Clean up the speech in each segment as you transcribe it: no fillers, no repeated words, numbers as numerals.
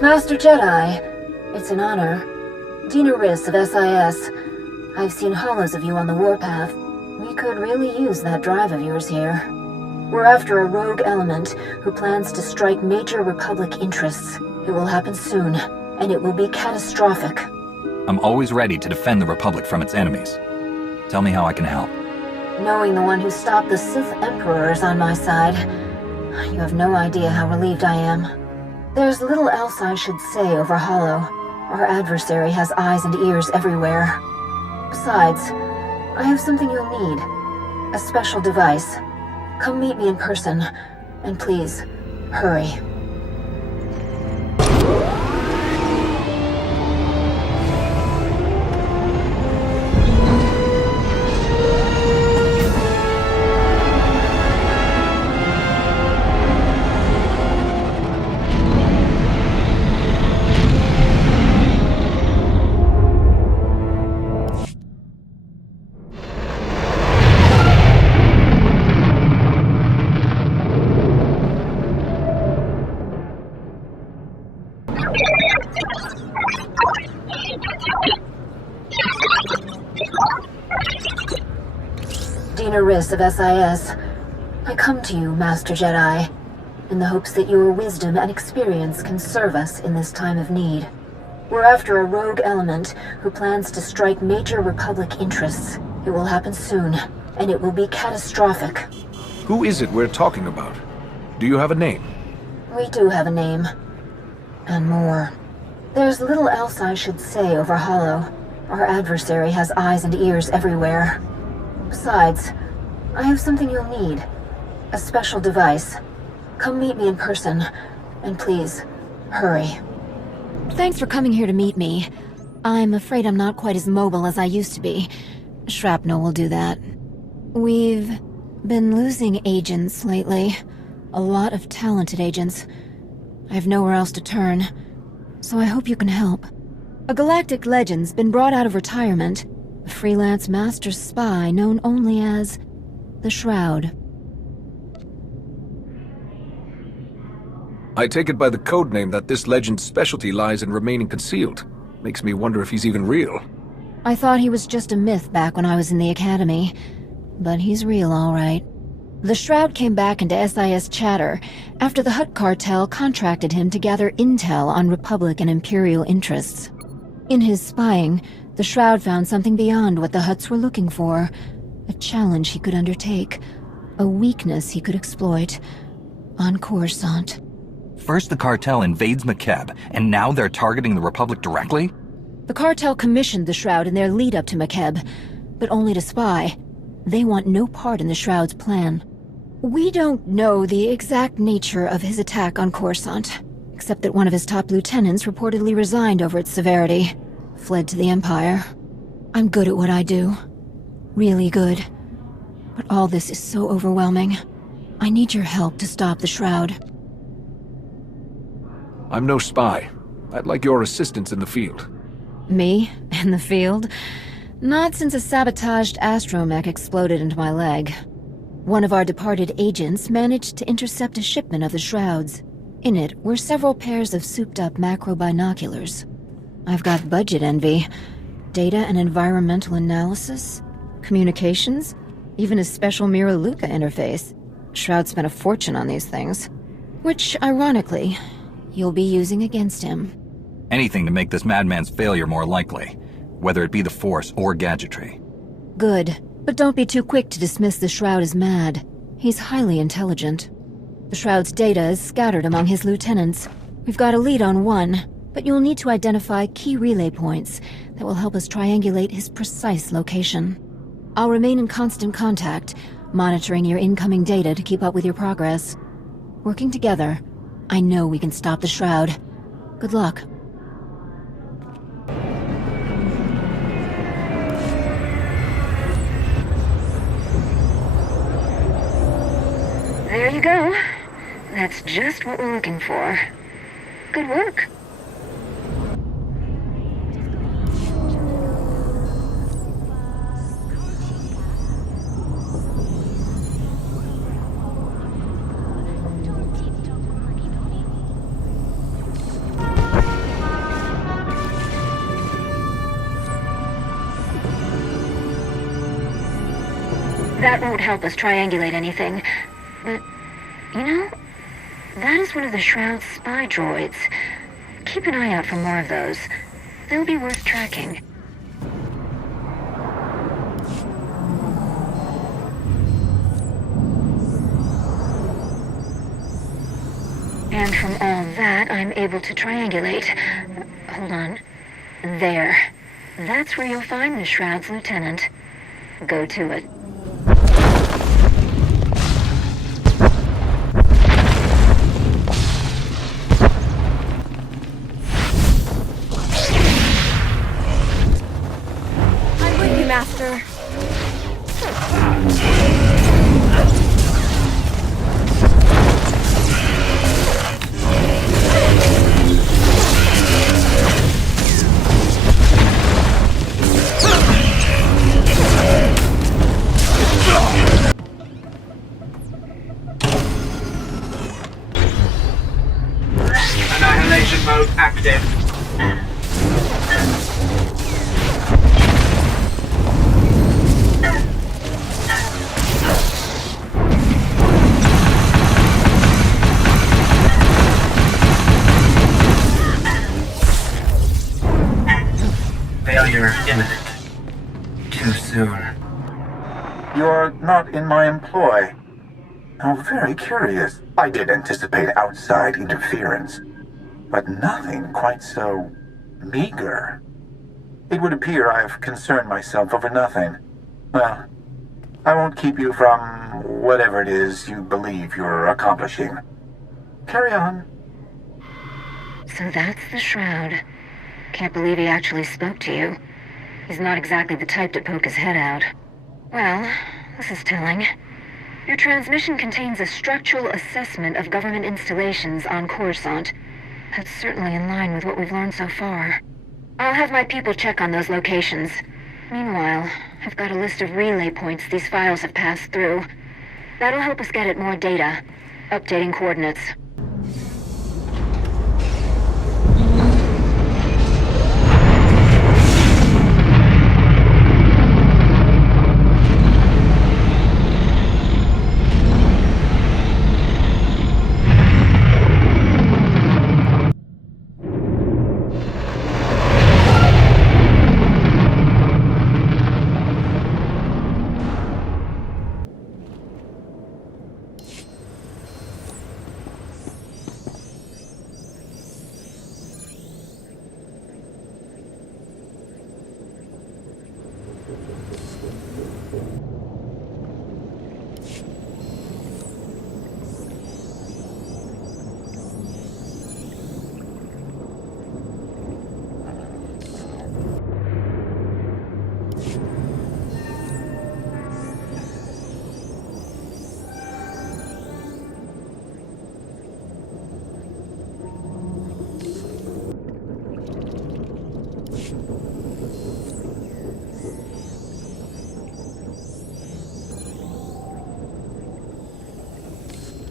Master Jedi, it's an honor. Dina Riss of SIS. I've seen hollows of you on the warpath. We could really use that drive of yours here. We're after a rogue element who plans to strike major Republic interests. It will happen soon, and it will be catastrophic. I'm always ready to defend the Republic from its enemies. Tell me how I can help. Knowing the one who stopped the Sith Emperor is on my side, you have no idea how relieved I am. There's little else I should say over Hollow. Our adversary has eyes and ears everywhere. Besides, I have something you'll need. A special device. Come meet me in person, and please, hurry. Dina Riss of SIS. I come to you, Master Jedi, in the hopes that your wisdom and experience can serve us in this time of need. We're after a rogue element who plans to strike major Republic interests. It will happen soon, and it will be catastrophic. Who is it we're talking about? Do you have a name? We do have a name. And more. There's little else I should say over Hollow. Our adversary has eyes and ears everywhere. Besides, I have something you'll need. A special device. Come meet me in person, and please, hurry. Thanks for coming here to meet me. I'm afraid I'm not quite as mobile as I used to be. Shrapnel will do that. We've been losing agents lately. A lot of talented agents. I have nowhere else to turn, so I hope you can help. A galactic legend's been brought out of retirement. A freelance master spy known only as the Shroud. I take it by the code name that this legend's specialty lies in remaining concealed. Makes me wonder if he's even real. I thought he was just a myth back when I was in the academy, but he's real all right. The Shroud came back into SIS chatter after the Hutt cartel contracted him to gather intel on Republic and Imperial interests. In his spying, the Shroud found something beyond what the Hutts were looking for. A challenge he could undertake. A weakness he could exploit. On Coruscant. First the cartel invades Macrobinoculars, and now they're targeting the Republic directly? The cartel commissioned the Shroud in their lead-up to Macrobinoculars, but only to spy. They want no part in the Shroud's plan. We don't know the exact nature of his attack on Coruscant, except that one of his top lieutenants reportedly resigned over its severity. Fled to the Empire. I'm good at what I do. Really good. But all this is so overwhelming. I need your help to stop the Shroud. I'm no spy. I'd like your assistance in the field. Me? In the field? Not since a sabotaged astromech exploded into my leg. One of our departed agents managed to intercept a shipment of the Shroud's. In it were several pairs of souped-up Macrobinoculars. I've got budget envy. Data and environmental analysis, communications, even a special Mira-Luca interface. Shroud spent a fortune on these things. Which, ironically, you'll be using against him. Anything to make this madman's failure more likely, whether it be the Force or gadgetry. Good, but don't be too quick to dismiss the Shroud as mad. He's highly intelligent. The Shroud's data is scattered among his lieutenants. We've got a lead on one, but you'll need to identify key relay points that will help us triangulate his precise location. I'll remain in constant contact, monitoring your incoming data to keep up with your progress. Working together, I know we can stop the Shroud. Good luck. There you go. That's just what we're looking for. Good work. That won't help us triangulate anything. But, you know, that is one of the Shroud's spy droids. Keep an eye out for more of those. They'll be worth tracking. And from all that, I'm able to triangulate. Hold on. There. That's where you'll find the Shroud's lieutenant. Go to it. I'm with you, Master. Annihilation mode active. Failure imminent. Too soon. You're not in my employ. How very curious. I did anticipate outside interference, but nothing quite so meager. It would appear I've concerned myself over nothing. Well, I won't keep you from whatever it is you believe you're accomplishing. Carry on. So that's the Shroud. Can't believe he actually spoke to you. He's not exactly the type to poke his head out. Well, this is telling. Your transmission contains a structural assessment of government installations on Coruscant. That's certainly in line with what we've learned so far. I'll have my people check on those locations. Meanwhile, I've got a list of relay points these files have passed through. That'll help us get at more data. Updating coordinates.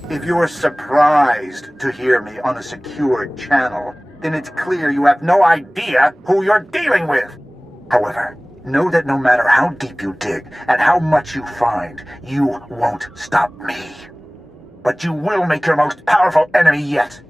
If you're surprised to hear me on a secured channel, then it's clear you have no idea who you're dealing with. However, know that no matter how deep you dig and how much you find, you won't stop me. But you will make your most powerful enemy yet.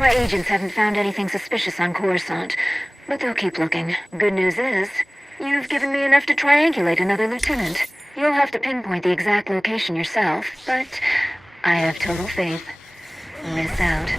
My agents haven't found anything suspicious on Coruscant, but they'll keep looking. Good news is, you've given me enough to triangulate another lieutenant. You'll have to pinpoint the exact location yourself, but I have total faith. Miss out.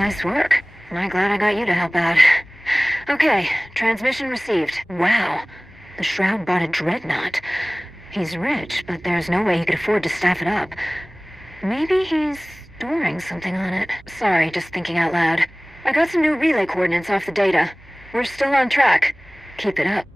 Nice work. I'm glad I got you to help out. Okay, transmission received. Wow. The Shroud bought a dreadnought. He's rich, but there's no way he could afford to staff it up. Maybe he's storing something on it. Sorry, just thinking out loud. I got some new relay coordinates off the data. We're still on track. Keep it up.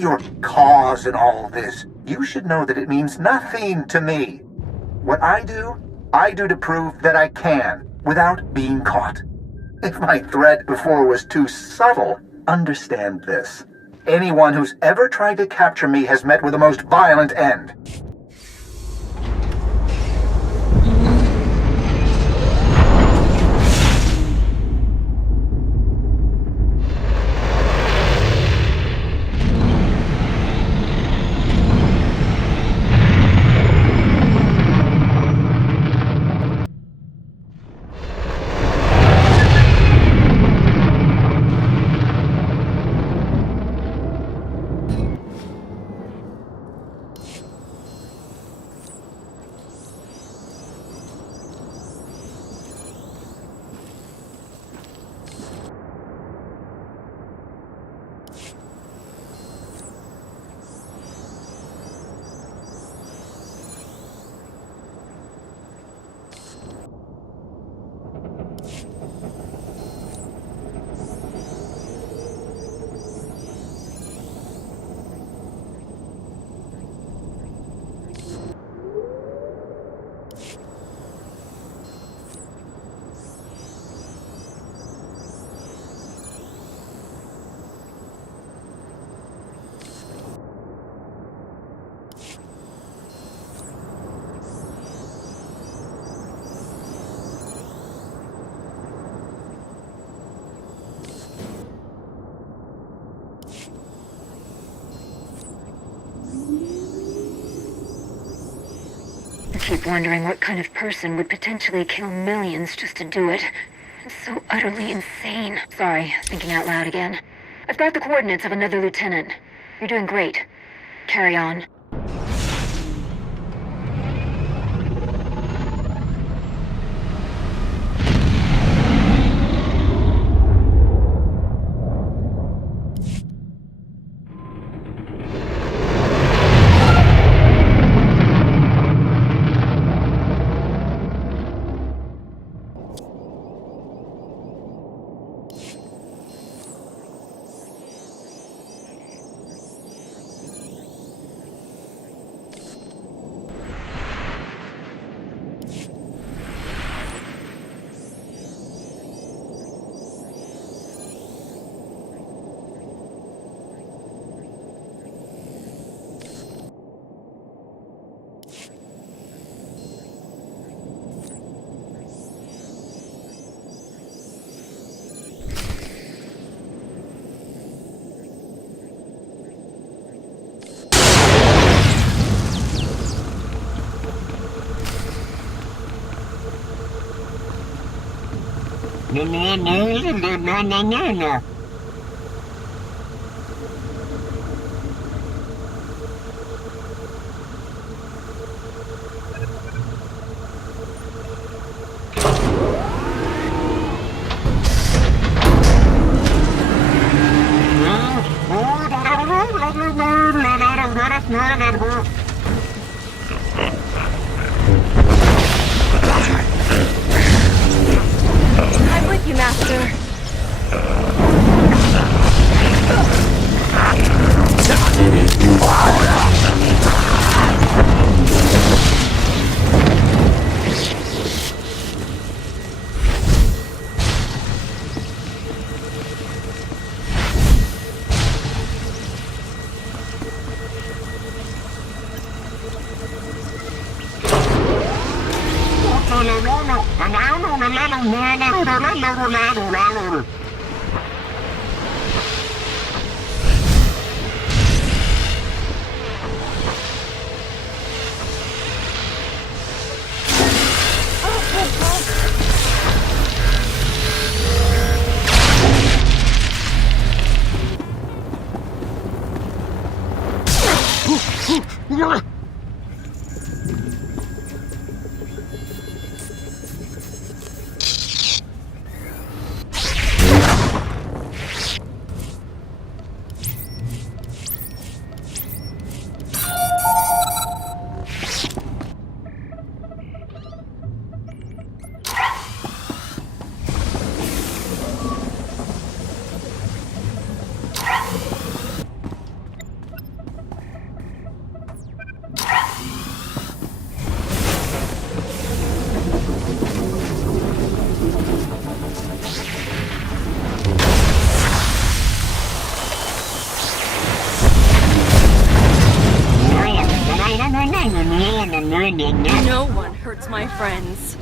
your cause in all this, you should know that it means nothing to me. What I do to prove that I can, without being caught. If my threat before was too subtle, understand this. Anyone who's ever tried to capture me has met with the most violent end. I keep wondering what kind of person would potentially kill millions just to do it. It's so utterly insane. Sorry, thinking out loud again. I've got the coordinates of another lieutenant. You're doing great. Carry on. No. I'm with you, Master. No one hurts my friends.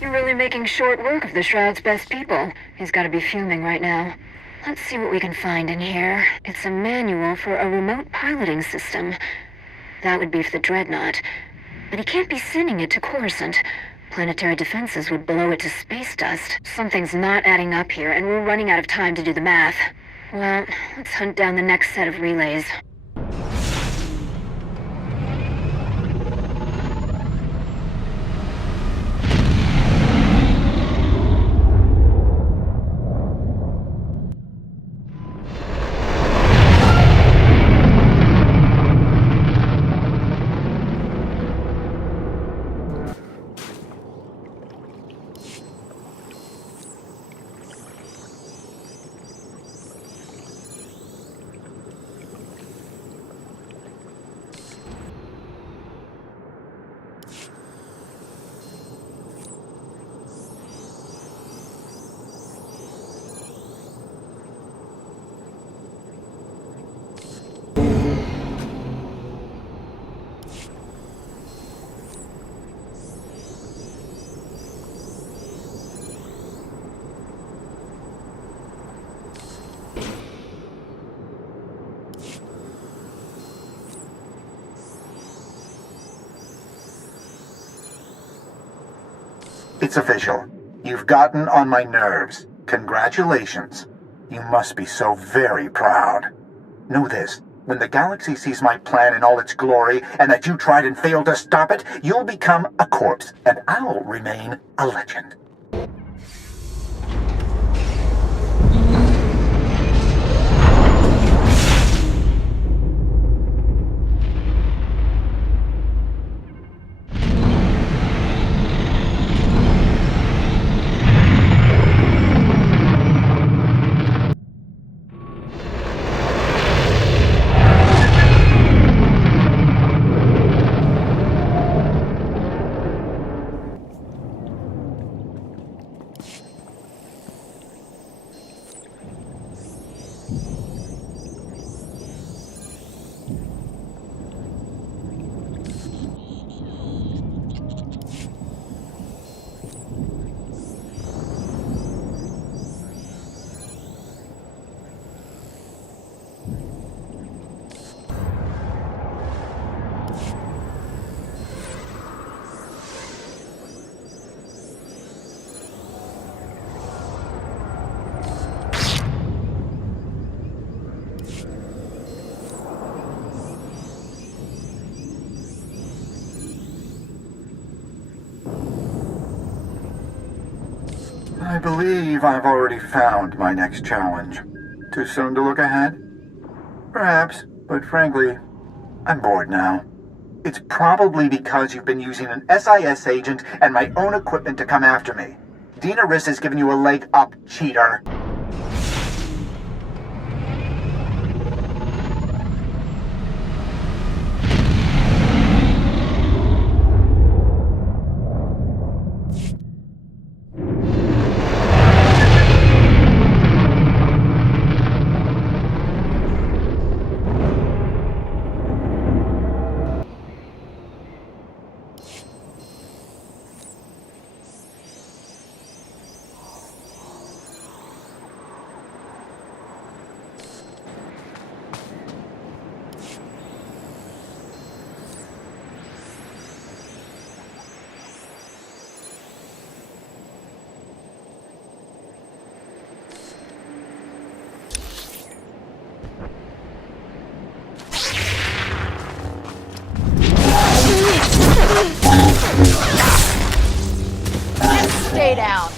You're really making short work of the Shroud's best people. He's gotta be fuming right now. Let's see what we can find in here. It's a manual for a remote piloting system. That would be for the Dreadnought. But he can't be sending it to Coruscant. Planetary defenses would blow it to space dust. Something's not adding up here, and we're running out of time to do the math. Well, let's hunt down the next set of relays. It's official. You've gotten on my nerves. Congratulations. You must be so very proud. Know this. When the galaxy sees my plan in all its glory, and that you tried and failed to stop it, you'll become a corpse, and I'll remain a legend. I believe I've already found my next challenge. Too soon to look ahead? Perhaps, but frankly, I'm bored now. It's probably because you've been using an SIS agent and my own equipment to come after me. Dina Riss has given you a leg up, cheater. Stay down.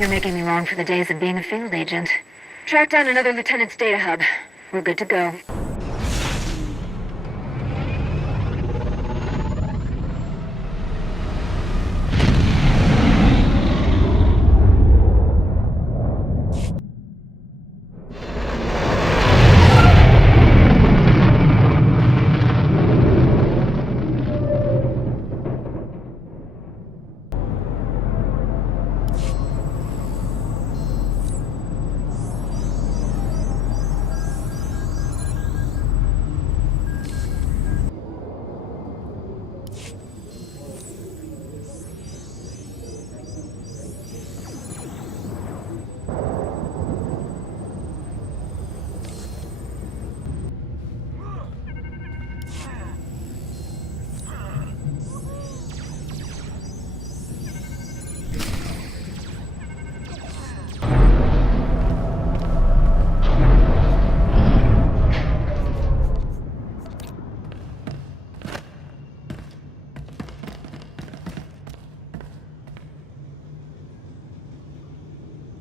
You're making me long for the days of being a field agent. Track down another lieutenant's data hub. We're good to go.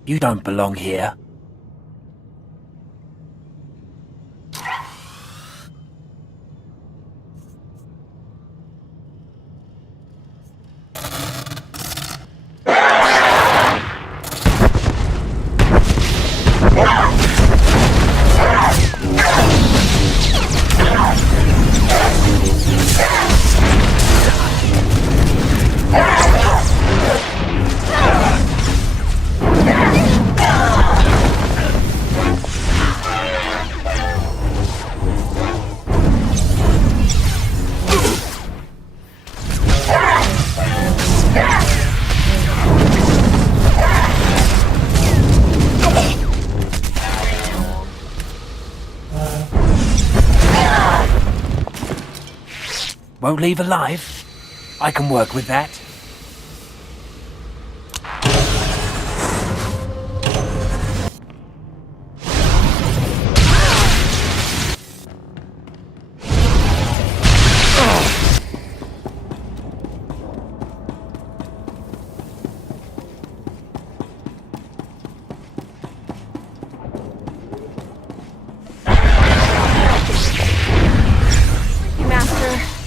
You don't belong here. Won't leave alive? I can work with that. Master.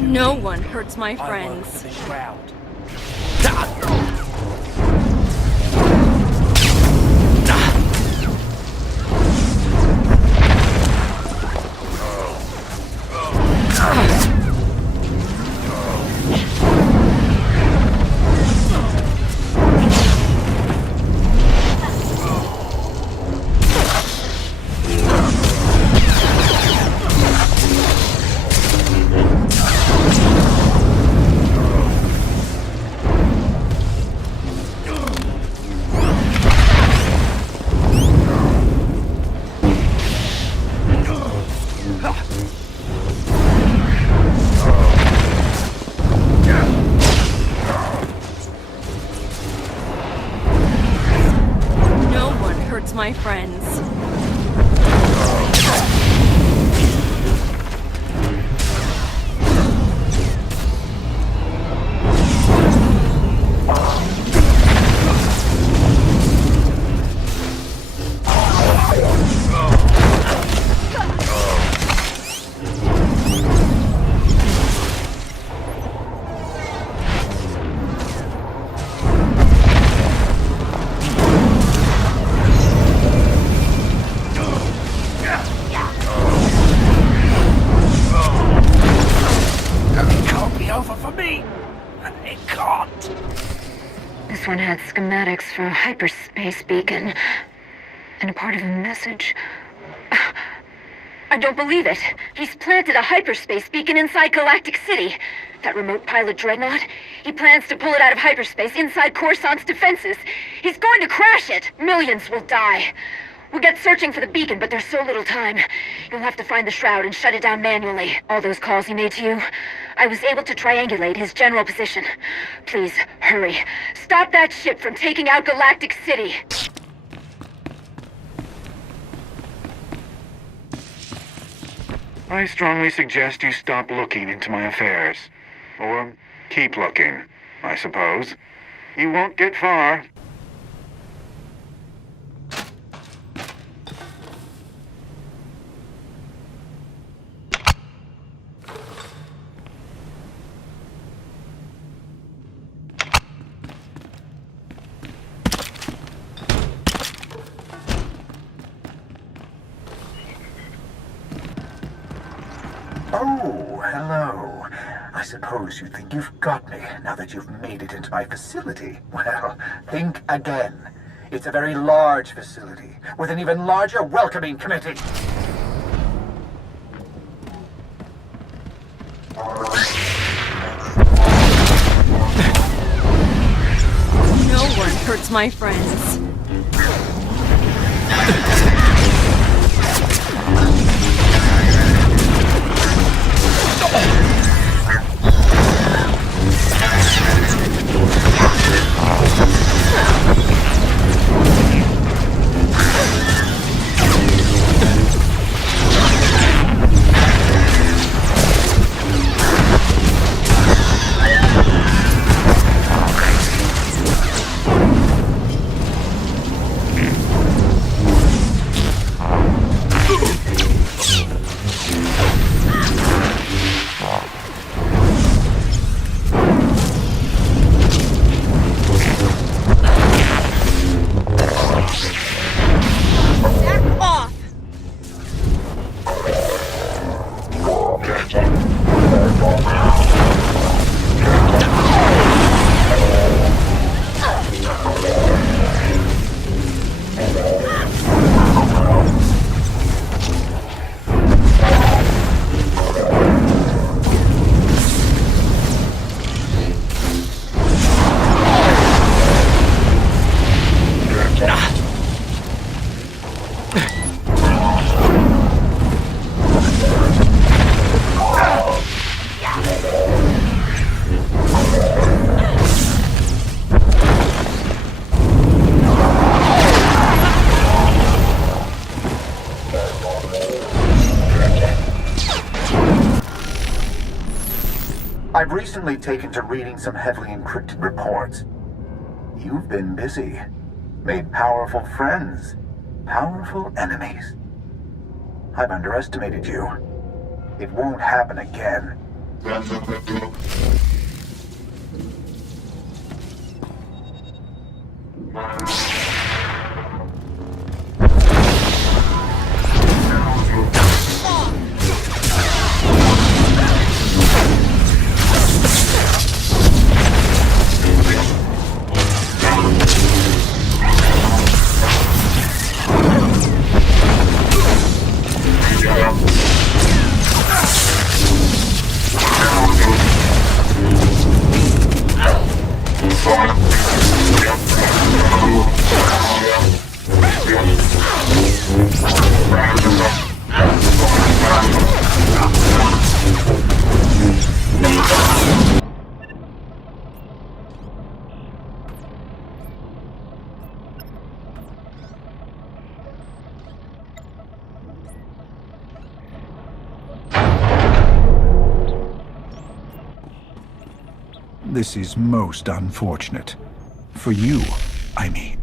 No one hurts my I work friends. for the Shroud. No one hurts my friends. It can't be over for me. It can't. This one had schematics for a hyperspace beacon and a part of a message. I don't believe it. He's planted a hyperspace beacon inside Galactic City. That remote pilot dreadnought, he plans to pull it out of hyperspace inside Coruscant's defenses. He's going to crash it. Millions will die. We'll get searching for the beacon, but there's so little time. You'll have to find the Shroud and shut it down manually. All those calls he made to you, I was able to triangulate his general position. Please, hurry. Stop that ship from taking out Galactic City. I strongly suggest you stop looking into my affairs. Or keep looking, I suppose. You won't get far. Oh, hello. I suppose you think you've got me now that you've made it into my facility. Well, think again. It's a very large facility with an even larger welcoming committee. No one hurts my friends. I've recently taken to reading some heavily encrypted reports. You've been busy. Made powerful friends. Powerful enemies. I've underestimated you. It won't happen again. This is most unfortunate. For you, I mean.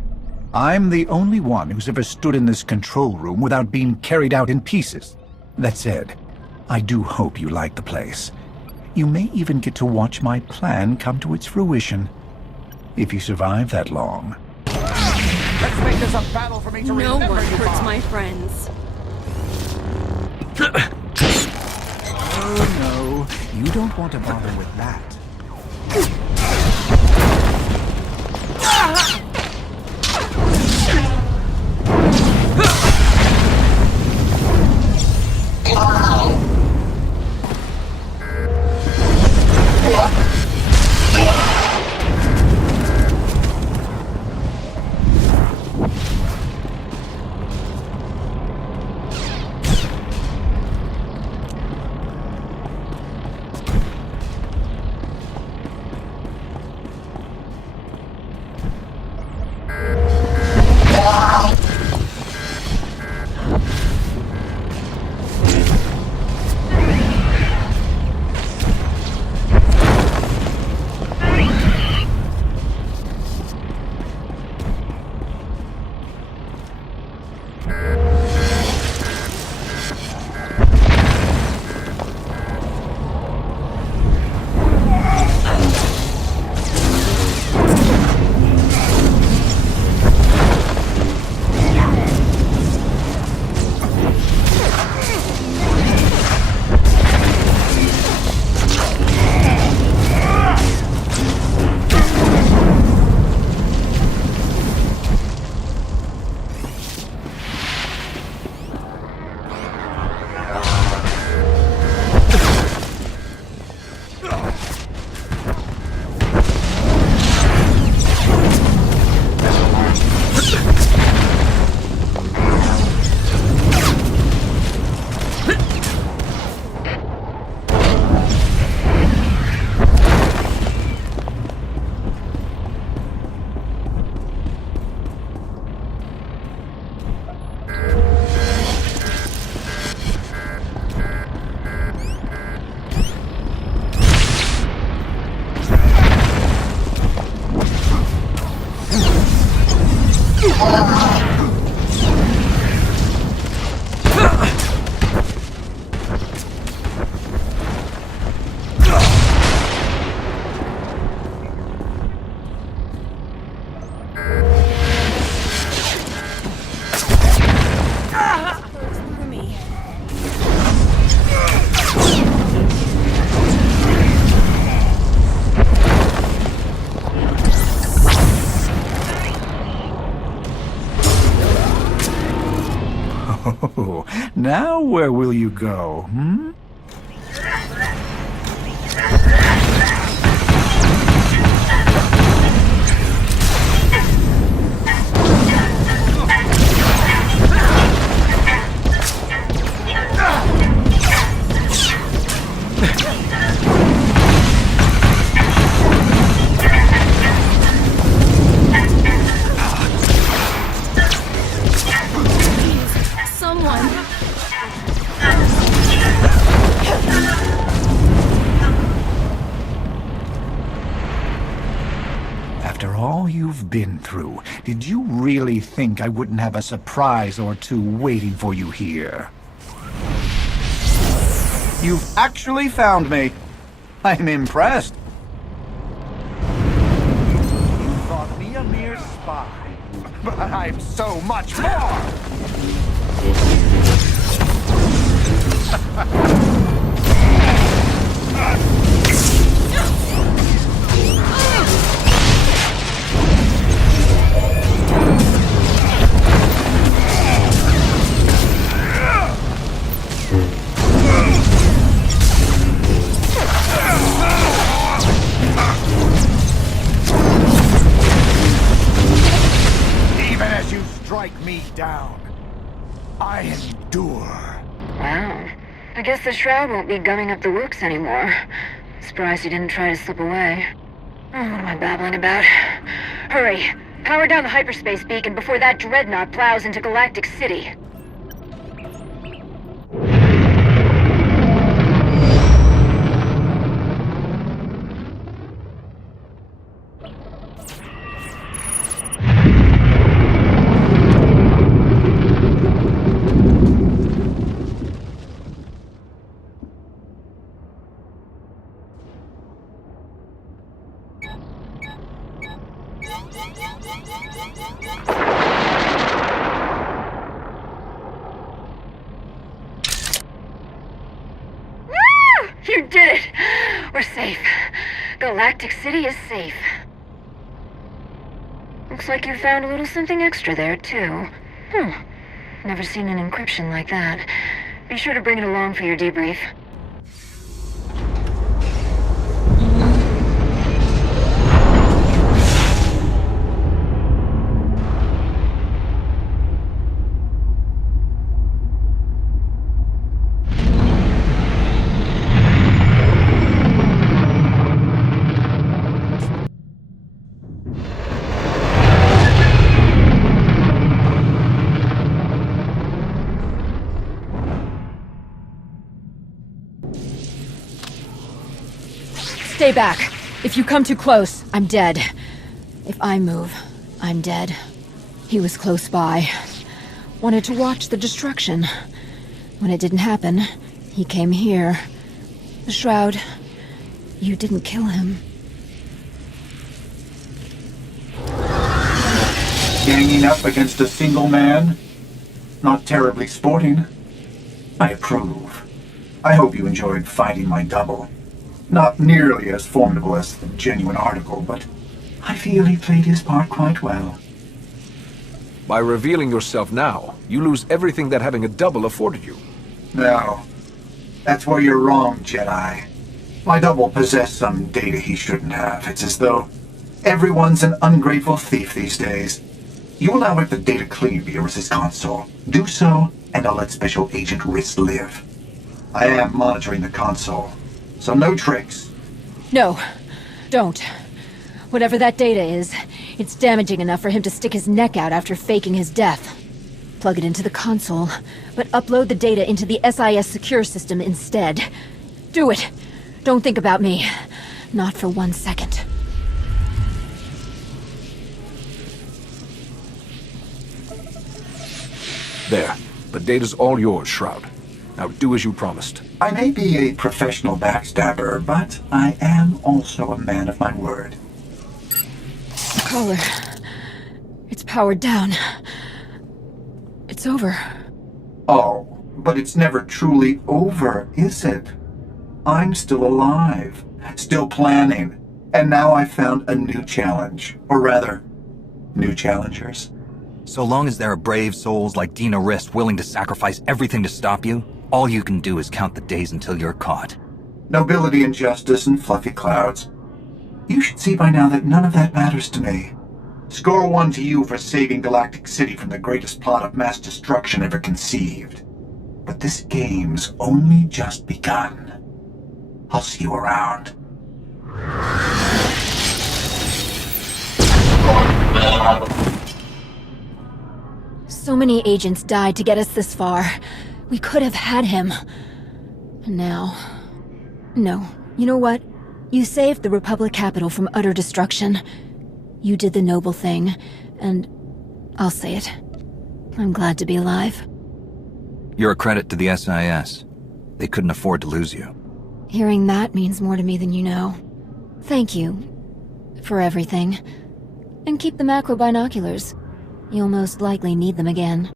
I'm the only one who's ever stood in this control room without being carried out in pieces. That said, I do hope you like the place. You may even get to watch my plan come to its fruition. If you survive that long. Let's make this a battle for me to No remember one you hurts by. my friends. Oh no, you don't want to bother with that. Oh, now where will you go, hmm? Someone. been through, did you really think I wouldn't have a surprise or two waiting for you here? You've actually found me. I'm impressed. You thought me a mere spy, but I'm so much more! Even as you strike me down, I endure. Wow. I guess the Shroud won't be gumming up the works anymore. Surprised he didn't try to slip away. Oh, what am I babbling about? Hurry! Power down the hyperspace beacon before that dreadnought plows into Galactic City. You did it! We're safe. Galactic City is safe. Looks like you found a little something extra there, too. Never seen an encryption like that. Be sure to bring it along for your debrief. Stay back. If you come too close, I'm dead. If I move, I'm dead. He was close by. Wanted to watch the destruction. When it didn't happen, he came here. The Shroud, you didn't kill him. Ganging up against a single man? Not terribly sporting. I approve. I hope you enjoyed fighting my double. Not nearly as formidable as the genuine article, but I feel he played his part quite well. By revealing yourself now, you lose everything that having a double afforded you. No. That's where you're wrong, Jedi. My double possessed some data he shouldn't have. It's as though everyone's an ungrateful thief these days. You will now wipe the data clean via his console. Do so, and I'll let Special Agent Riss live. I am monitoring the console, so no tricks. No, don't. Whatever that data is, it's damaging enough for him to stick his neck out after faking his death. Plug it into the console, but upload the data into the SIS secure system instead. Do it. Don't think about me. Not for 1 second. There. The data's all yours, Shroud. Now do as you promised. I may be a professional backstabber, but I am also a man of my word. Caller. It's powered down. It's over. Oh, but it's never truly over, is it? I'm still alive, still planning, and now I've found a new challenge. Or rather, new challengers. So long as there are brave souls like Dina Rist willing to sacrifice everything to stop you, all you can do is count the days until you're caught. Nobility and justice and fluffy clouds. You should see by now that none of that matters to me. Score 1 to you for saving Galactic City from the greatest plot of mass destruction ever conceived. But this game's only just begun. I'll see you around. So many agents died to get us this far. We could have had him. And now... No. You know what? You saved the Republic capital from utter destruction. You did the noble thing, and I'll say it. I'm glad to be alive. You're a credit to the SIS. They couldn't afford to lose you. Hearing that means more to me than you know. Thank you for everything. And keep the macrobinoculars. You'll most likely need them again.